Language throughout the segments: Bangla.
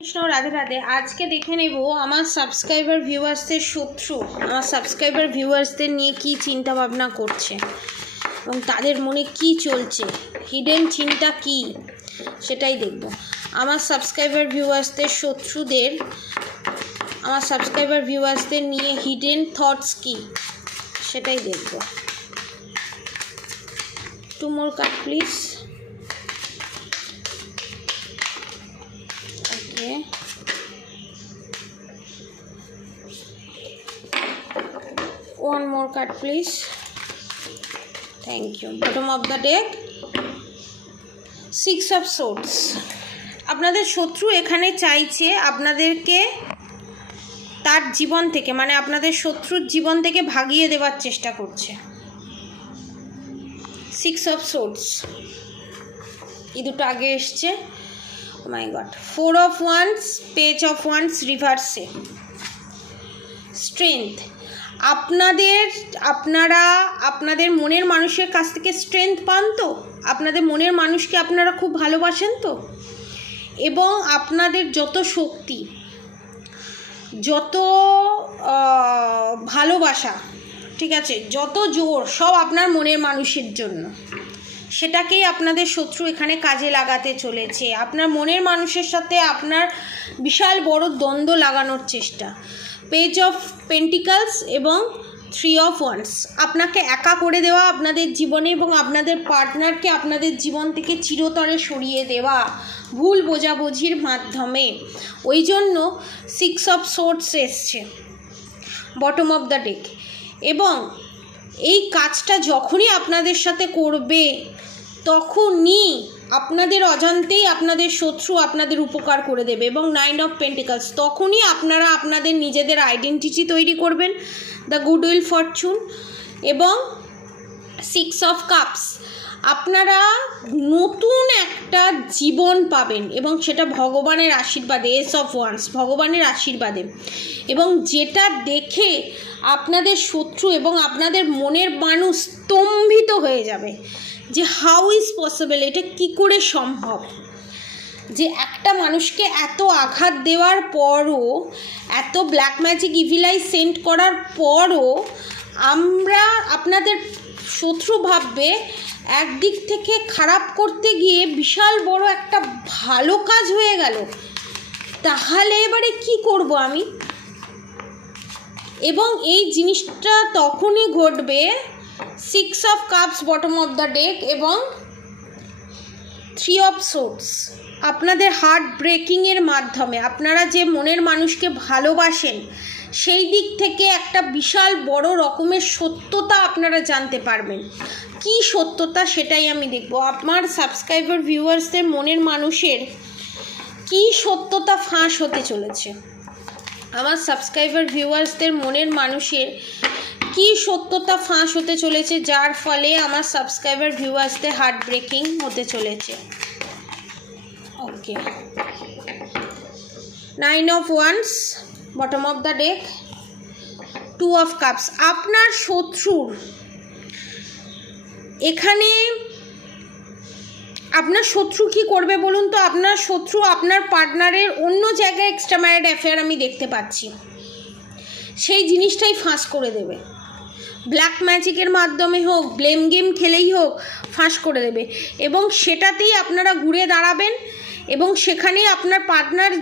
কৃষ্ণ রাধে রাধে। আজকে দেখে নেব আমার সাবস্ক্রাইবার ভিউয়ার্সদের শত্রু আমার সাবস্ক্রাইবার ভিউয়ার্সদের নিয়ে কি চিন্তা ভাবনা করছে এবং তাদের মনে কি চলছে, হিডেন চিন্তা কি, সেটাই দেখব। আমার সাবস্ক্রাইবার ভিউয়ার্সদের শত্রুদের আমার সাবস্ক্রাইবার ভিউয়ার্সদের নিয়ে হিডেন থটস কি, সেটাই দেখব। Two more card please. Okay, one more card please. Thank you. Bottom of the deck, Six of Swords. আপনাদের শত্রু এখানে চাইছে আপনাদেরকে তার জীবন থেকে, মানে আপনাদের শত্রুর জীবন থেকে ভাগিয়ে দেওয়ার চেষ্টা করছে। Six of Swords এই দুটো আগে এসছে। Oh my God. Four of Wands, Page of Wands রিভার্সে। স্ট্রেংথ, আপনাদের মনের মানুষের কাছ থেকে স্ট্রেংথ পান তো, আপনাদের মনের মানুষকে আপনারা খুব ভালোবাসেন তো, এবং আপনাদের যত শক্তি, যত ভালোবাসা, ঠিক আছে, যত জোর, সব আপনার মনের মানুষের জন্য। সেটাকেই আপনাদের শত্রু এখানে কাজে লাগাতে চলেছে। আপনার মনের মানুষের সাথে আপনার বিশাল বড় দ্বন্দ্ব লাগানোর চেষ্টা। পেজ অফ পেন্টিকলস এবং থ্রি অফ ওয়ান্ডস, আপনাকে একা করে দেওয়া আপনাদের জীবনে এবং আপনাদের পার্টনারকে আপনাদের জীবন থেকে চিরতরে সরিয়ে দেওয়া ভুল বোঝাবুঝির মাধ্যমে। ওই জন্য সিক্স অফ সোর্ডস এসছে বটম অফ দ্য ডেক। এবং এই কাজটা যখনই আপনাদের সাথে করবে, তখনই আপনাদের অজান্তেই আপনাদের শত্রু আপনাদের উপকার করে দেবে। এবং নাইন অফ পেন্টিকলস, তখনই আপনারা আপনাদের নিজেদের আইডেন্টিটি তৈরি করবেন, দ্য গুডউইল ফরচুন। এবং সিক্স অফ কাপস, আপনারা নতুন একটা জীবন পাবেন এবং সেটা ভগবানের আশীর্বাদে। এস অফ ওয়ান্ডস, ভগবানের আশীর্বাদে। এবং যেটা দেখে আপনাদের শত্রু এবং আপনাদের মনের মানুষ স্তম্ভিত হয়ে যাবে যে হাউ ইজ পসিবল, এটা কি করে সম্ভব যে একটা মানুষকে এত আঘাত দেওয়ার পরও, এত ব্ল্যাক ম্যাজিক ইভিলাই সেন্ড করার পরও আপনাদের শত্রু ভাববে একদিক থেকে খারাপ করতে গিয়ে বিশাল বড় একটা ভালো কাজ হয়ে গেল, তাহলে এবারে কি করব আমি। এবং এই জিনিসটা তখনই ঘটবে six of cups bottom of the day এবং থ্রি অফ সোর্ডস, আপনাদের হার্ট ব্রেকিংয়ের মাধ্যমে। আপনারা যে মনের মানুষকে ভালোবাসেন, সেই দিক থেকে একটা বিশাল বড় রকমের সত্যতা আপনারা জানতে পারবেন। কি সত্যতা, সেটাই আমি দেখব। আমার সাবস্ক্রাইবার ভিউয়ার্সদের মনের মানুষের কি সত্যতা ফাঁস হতে চলেছে, আমার সাবস্ক্রাইবার ভিউয়ার্সদের মনের মানুষের কি সত্যতা ফাঁস হতে চলেছে, যার ফলে আমার সাবস্ক্রাইবার ভিউয়ার্সদের হার্ট ব্রেকিং হতে চলেছে। Okay, nine of wands bottom of the deck, two of cups. আপনার শত্রুর এখানে, আপনার শত্রু কি করবে বলুন তো? আপনার শত্রু আপনার পার্টনারের অন্য জায়গায় এক্সট্রা ম্যারিড অ্যাফেয়ার আমি দেখতে পাচ্ছি, সেই জিনিসটাই ফাঁস করে দেবে। ব্ল্যাক ম্যাজিকের মাধ্যমে হোক, ব্লেম গেম খেলেই হোক, ফাঁস করে দেবে। এবং সেটাতেই আপনারা ঘুরে দাঁড়াবেন এবং সেখানে আপনার পার্টনার,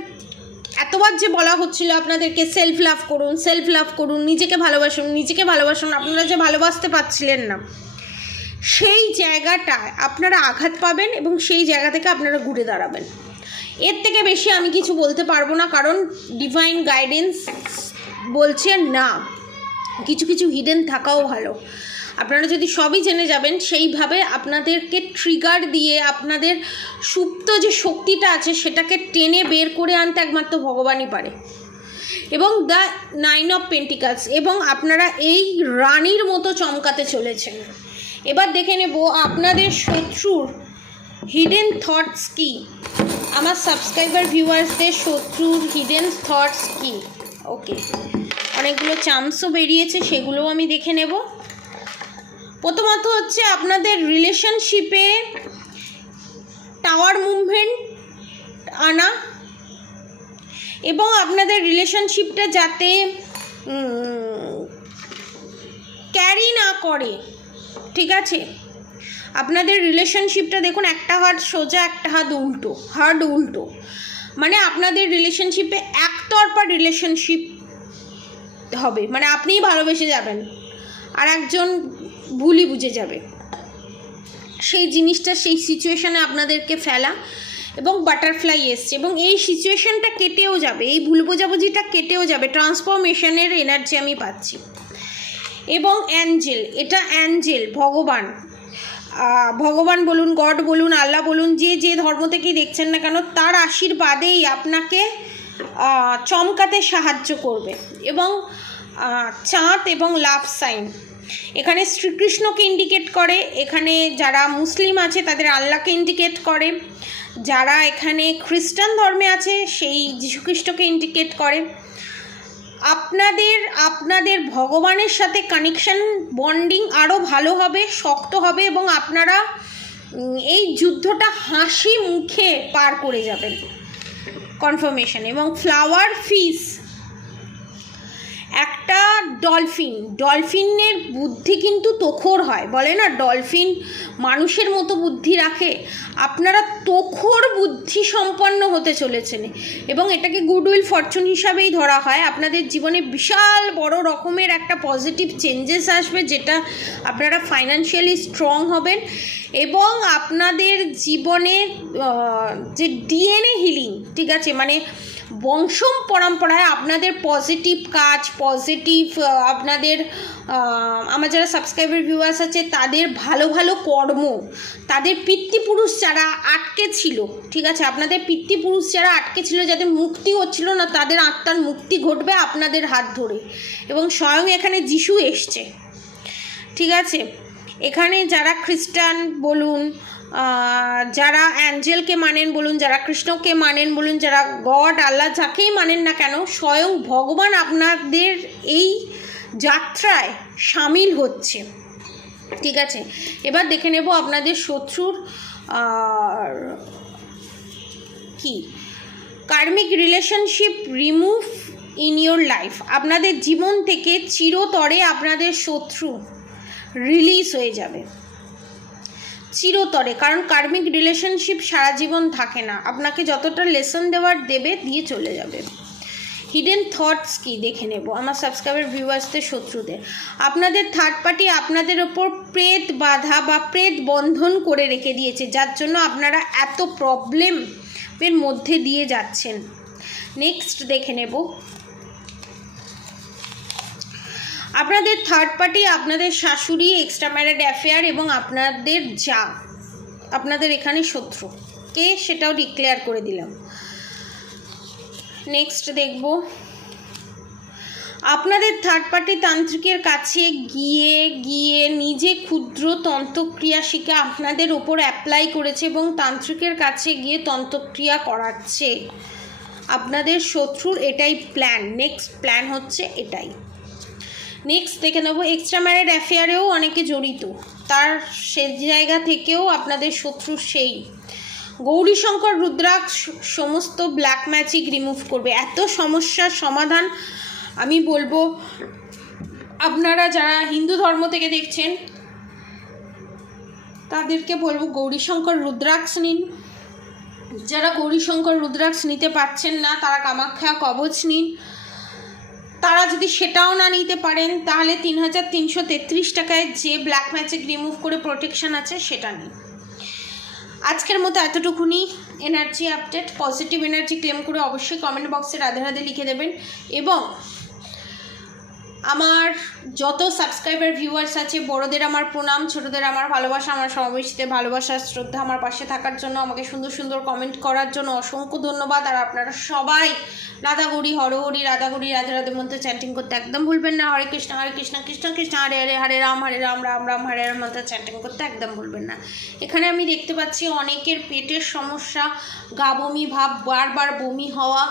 এতবার যে বলা হচ্ছিল আপনাদেরকে সেলফ লাভ করুন, সেলফ লাভ করুন, নিজেকে ভালোবাসুন, নিজেকে ভালোবাসুন, আপনারা যে ভালোবাসতে পারছিলেন না, সেই জায়গাটায় আপনারা আঘাত পাবেন এবং সেই জায়গা থেকে আপনারা ঘুরে দাঁড়াবেন। এর থেকে বেশি আমি কিছু বলতে পারবো না, কারণ ডিভাইন গাইডেন্স বলছে না, কিছু কিছু হিডেন থাকাও ভালো। আপনারা যদি সবই জেনে যাবেন, সেইভাবে আপনাদেরকে ট্রিগার দিয়ে আপনাদের সুপ্ত যে শক্তিটা আছে সেটাকে টেনে বের করে আনতে একমাত্র ভগবানই পারে। এবং দ্য নাইন অফ পেন্টিকলস, এবং আপনারা এই রানীর মতো চমকাতে চলেছেন। এবার দেখে নেব আপনাদের শত্রুর হিডেন থটস কি, আমার সাবস্ক্রাইবার ভিউয়ার্সদের শত্রুর হিডেন থটস কি। ওকে, অনেকগুলো চান্সও বেরিয়েছে, সেগুলোও আমি দেখে নেব। প্রথমত হচ্ছে আপনাদের রিলেশনশিপে টাওয়ার মুভমেন্ট আনা, এবং আপনাদের রিলেশনশিপটা যাতে ক্যারি না করে, ঠিক আছে? আপনাদের রিলেশনশিপটা দেখুন, একটা হাত সোজা একটা হাত উল্টো, হার্ড উল্টো, মানে আপনাদের রিলেশনশিপে একতরফা রিলেশনশিপ হবে, মানে আপনিই ভালোবেসে যাবেন আর একজন ভুলই বুঝে যাবে, সেই জিনিসটা, সেই সিচুয়েশানে আপনাদেরকে ফেলা। এবং বাটারফ্লাই এসছে এবং এই সিচুয়েশানটা কেটেও যাবে, এই ভুল বোঝাবুঝিটা কেটেও যাবে, ট্রান্সফরমেশনের এনার্জি আমি পাচ্ছি। এবং অ্যাঞ্জেল, এটা অ্যাঞ্জেল, ভগবান বলুন, গড বলুন, আল্লাহ বলুন, যে ধর্ম থেকেই দেখছেন না কেন, তার আশীর্বাদেই আপনাকে চমকাতে সাহায্য করবে। এবং চাঁদ এবং লাভ সাইন এখানে শ্রীকৃষ্ণকে ইন্ডিকেট করে, এখানে যারা মুসলিম আছে তাদের আল্লাহকে ইন্ডিকেট করে, যারা এখানে খ্রিস্টান ধর্মে আছে সেই যীশুখ্রিস্টকে ইন্ডিকেট করে। আপনাদের ভগবানের সাথে কানেকশন, বন্ডিং আরও ভালো হবে, শক্ত হবে এবং আপনারা এই যুদ্ধটা হাসি মুখে পার করে যাবেন, কনফার্মেশন। এবং ফ্লাওয়ার ফিশ, একটা ডলফিনের বুদ্ধি কিন্তু তোখর হয়, বলে না ডলফিন মানুষের মতো বুদ্ধি রাখে, আপনারা তোখর বুদ্ধি সম্পন্ন হতে চলেছেন এবং এটাকে গুডউইল ফরচুন হিসাবেই ধরা হয়। আপনাদের জীবনে বিশাল বড় রকমের একটা পজিটিভ চেঞ্জেস আসবে, যেটা আপনারা ফাইন্যান্সিয়ালি স্ট্রং হবেন এবং আপনাদের জীবনে যে ডিএনএ হিলিং, ঠিক আছে, মানে বংশ পরম্পরায় আপনাদের পজিটিভ কাজ, পজিটিভ আপনাদের আমার যারা সাবস্ক্রাইবার ভিউয়ার্স আছে তাদের ভালো ভালো কর্ম, তাদের পিতৃপুরুষ যারা আটকে ছিল, ঠিক আছে, আপনাদের পিতৃপুরুষ যারা আটকে ছিল, যাদের মুক্তি হচ্ছিল না, তাদের আত্মার মুক্তি ঘটবে আপনাদের হাত ধরে। এবং স্বয়ং এখানে যিশু এসছে, ঠিক আছে। এখানে যারা খ্রিস্টান বলুন, যারা অ্যাঞ্জেলকে মানেন বলুন, যারা কৃষ্ণকে মানেন বলুন, যারা গড আল্লাহ যাকেই মানেন না কেন, স্বয়ং ভগবান আপনাদের এই যাত্রায় সামিল হচ্ছে, ঠিক আছে। এবার দেখে নেব আপনাদের শত্রুর কি কার্মিক relationship remove in your life. আপনাদের জীবন থেকে চিরতরে আপনাদের শত্রু রিলিজ হয়ে যাবে, চিরতরে, কারণ কার্মিক রিলেশনশিপ সারা জীবন থাকে না, আপনাকে যতটা লেসন দেওয়ার দেবে, দিয়ে চলে যাবে। হিডেন থটস কি দেখে নেব আমার সাবস্ক্রাইবার ভিউয়ার্সদের শত্রুদের। আপনাদের থার্ড পার্টি আপনাদের ওপর প্রেত বাধা বা প্রেত বন্ধন করে রেখে দিয়েছে, যার জন্য আপনারা এত প্রবলেমের মধ্যে দিয়ে যাচ্ছেন। নেক্সট দেখে নেব আপনাদের থার্ড পার্টি, আপনাদের শাশুড়ি, এক্সট্রা ম্যারিড অ্যাফেয়ার এবং আপনাদের যা, আপনাদের এখানে শত্রু কে সেটাও ডিক্লেয়ার করে দিলাম। নেক্সট দেখব আপনাদের থার্ড পার্টি তান্ত্রিকের কাছে গিয়ে নিজে ক্ষুদ্র তন্ত্রক্রিয়া শিখে আপনাদের ওপর অ্যাপ্লাই করেছে এবং তান্ত্রিকের কাছে গিয়ে তন্ত্রক্রিয়া করাচ্ছে। আপনাদের শত্রুর এটাই প্ল্যান, নেক্সট প্ল্যান হচ্ছে এটাই। নেক্সট দেখে নেব এক্সট্রা ম্যারিড অ্যাফেয়ারেও অনেকে জড়িত, তার সে জায়গা থেকেও আপনাদের শত্রু সেই গৌরীশঙ্কর রুদ্রাক্ষ সমস্ত ব্ল্যাক ম্যাজিক রিমুভ করবে। এত সমস্যার সমাধান আমি বলবো, আপনারা যারা হিন্দু ধর্ম থেকে দেখছেন তাদেরকে বলবো গৌরীশঙ্কর রুদ্রাক্ষ নিন। যারা গৌরীশঙ্কর রুদ্রাক্ষ নিতে পারছেন না তারা কামাখ্যা কবচ নিন। তারা যদি সেটাও না নিতে পারেন তাহলে 3333 টাকায় যে ব্ল্যাক ম্যাজিক রিমুভ করে প্রোটেকশন আছে সেটা নিন। আজকের মতো এতটুকুনি energy update. Positive energy claim করে অবশ্যই কমেন্ট বক্সে রাধে রাধে লিখে দেবেন এবং আমার যত সাবস্ক্রাইবার ভিউয়ার্স আছে বড়দের আমার প্রণাম, ছোটদের আমার ভালোবাসা, আমার সমাবেশীদের ভালোবাসা শ্রদ্ধা, আমার পাশে থাকার জন্য, আমাকে সুন্দর সুন্দর কমেন্ট করার জন্য অসংখ্য ধন্যবাদ। আর আপনারা সবাই রাধাগৌরী হরহরি, রাধাগৌরী রাধে রাধে মন্ত্র চ্যান্টিং করতে একদম ভুলবেন না। হরে কৃষ্ণ কৃষ্ণ কৃষ্ণ হরে হরে, হরে রাম রাম রাম হরে হরে মন্ত্র চ্যান্টিং করতে একদম ভুলবেন না। এখানে আমি দেখতে পাচ্ছি অনেকের পেটের সমস্যা, গা বমি ভাব, বারবার বমি হওয়া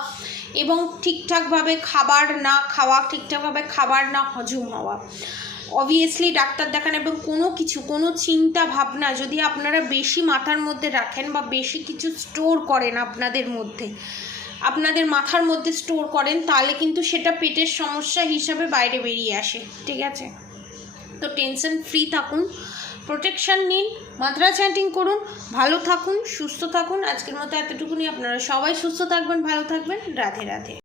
এবং ঠিকঠাকভাবে খাবার না খাওয়া, ঠিকঠাকভাবে খাবার না হজম হওয়া। অবভিয়াসলি ডাক্তার দেখান এবং কোনো চিন্তা ভাবনা যদি আপনারা বেশি মাথার মধ্যে রাখেন বা বেশি কিছু স্টোর করেন আপনাদের মধ্যে, আপনাদের মাথার মধ্যে স্টোর করেন, তাহলে কিন্তু সেটা পেটের সমস্যা হিসাবে বাইরে বেরিয়ে আসে, ঠিক আছে? তো টেনশন ফ্রি থাকুন, প্রোটেকশান নিন, মাত্রা চ্যান্টিং করুন, ভালো থাকুন, সুস্থ থাকুন। আজকের মতো এতটুকুনি। আপনারা সবাই সুস্থ থাকবেন, ভালো থাকবেন। রাধে রাধে।